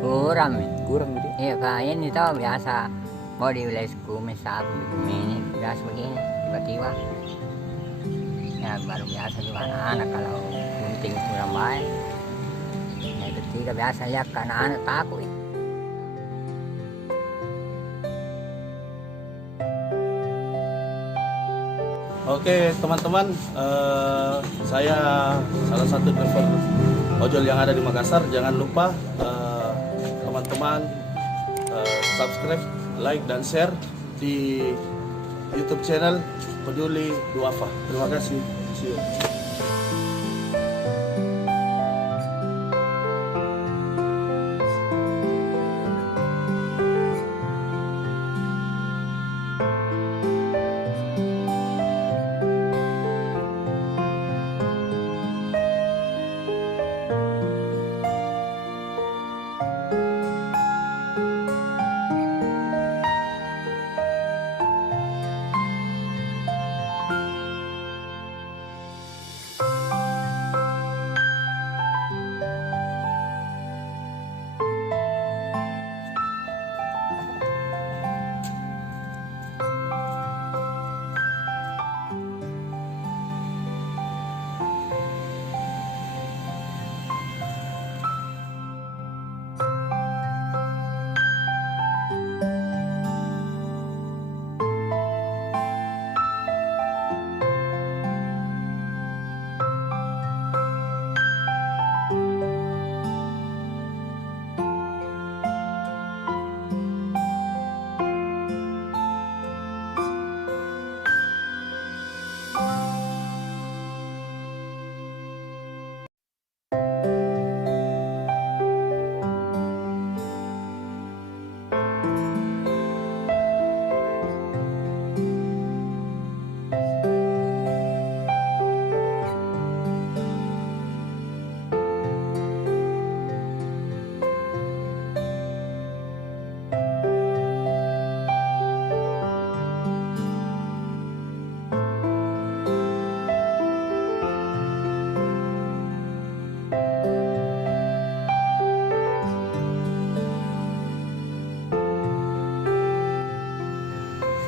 Kurang nih. Kurang gitu. Iya kak, ini tau biasa mau di wilayah kumis sapu ini biasa begini tiba-tiba. Ya baru biasa juga anak-anak kalau gunting kurang baik. Yang ketiga biasa lihat ke anak-anak takut. Oke teman-teman, saya salah satu driver ojol yang ada di Makassar. Jangan lupa teman-teman subscribe, like dan share di YouTube channel Peduli Duafa. Terima kasih. See you.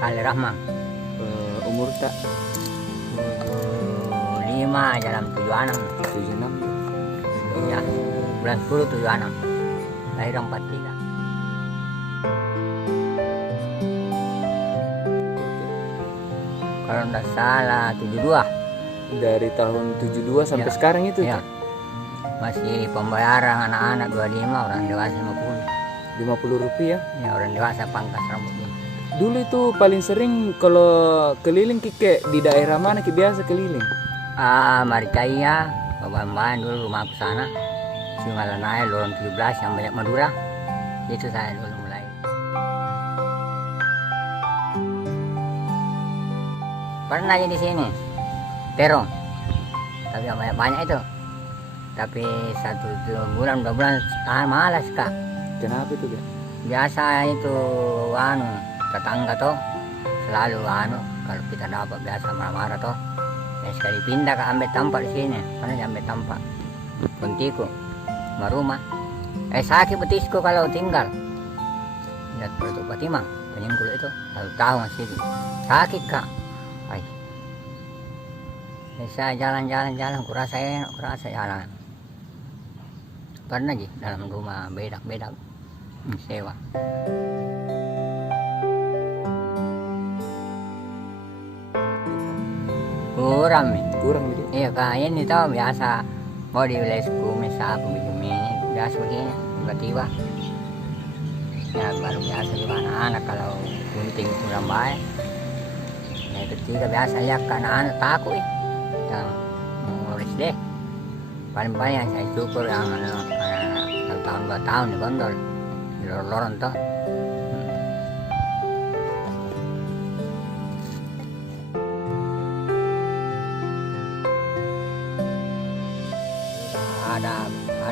Saleh Rahman. Umur tak 5 dalam 76. 76. Ya, bulan 10 76. Lahir 43. Kalau tidak salah 72. Dari tahun 72 sampai Ya. sekarang itu. Ya. Masih pembayaran anak-anak 25, orang dewasa 50. 50 rupiah. Ya, orang dewasa pangkas rambut dulu. Dulu itu paling sering kalau keliling kike di daerah mana ki biasa keliling? Marikaya, Babamban dulu rumah aku sana. Sungai Lanai, Lorong 17 yang banyak Madura. Itu saya dulu mulai. Pernah aja di sini, terong. Tapi yang banyak itu. Tapi 1 bulan, 2 bulan, malas kak. Kenapa itu Kak? Biasa itu tetangga toh selalu kalau kita dapat biasa marah-marah toh. Ya sekali pindah ke ambil tempat di sini, pernah ambil tempat puntiku, rumah. Sakit betisku kalau tinggal. Lihat perut Batimang, penyengkul itu, 1 tahun masih sakit kak. Saya jalan-jalan, kurasa enak, kurasa jalan. Pernah dalam rumah bedak-bedak sewa. Kurang nih. Kurang gitu. Iya kak, ini tau biasa mau di wilayah kumis sapu begini biasa begini tiba-tiba. Ya baru biasa juga anak-anak kalau gunting kurang baik. Yang ketiga biasa lihat ke anak-anak takut yang nguris deh. Paling-paling yang saya syukur yang anak 1 tahun 2 tahun di gondol di lorong toh.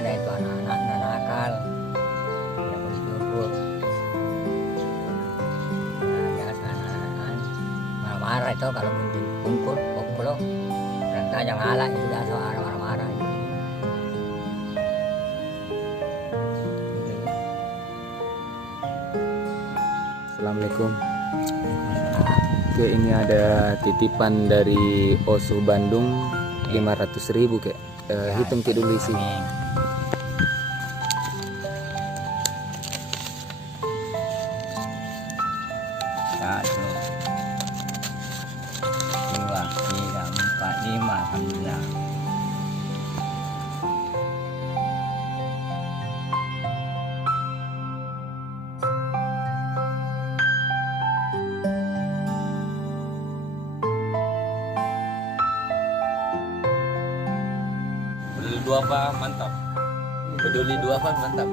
Ada itu anak-anak nakal yang bersyukur. Biasa anak-anak marah-marah itu kalau gunting pungkul pokok dan tajam ngalah itu biasa marah-marah. Assalamualaikum. Oke, ini ada titipan dari Oso Bandung 500.000 kek. Hitung ke dulu isi. Amin. Satu, dua, tiga, empat, lima, alhamdulillah. Peduli Duafa mantap. Peduli Duafa mantap.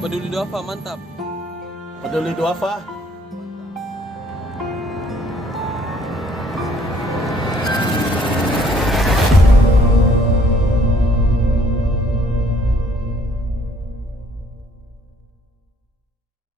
Peduli Duafa mantap. Peduli Duafa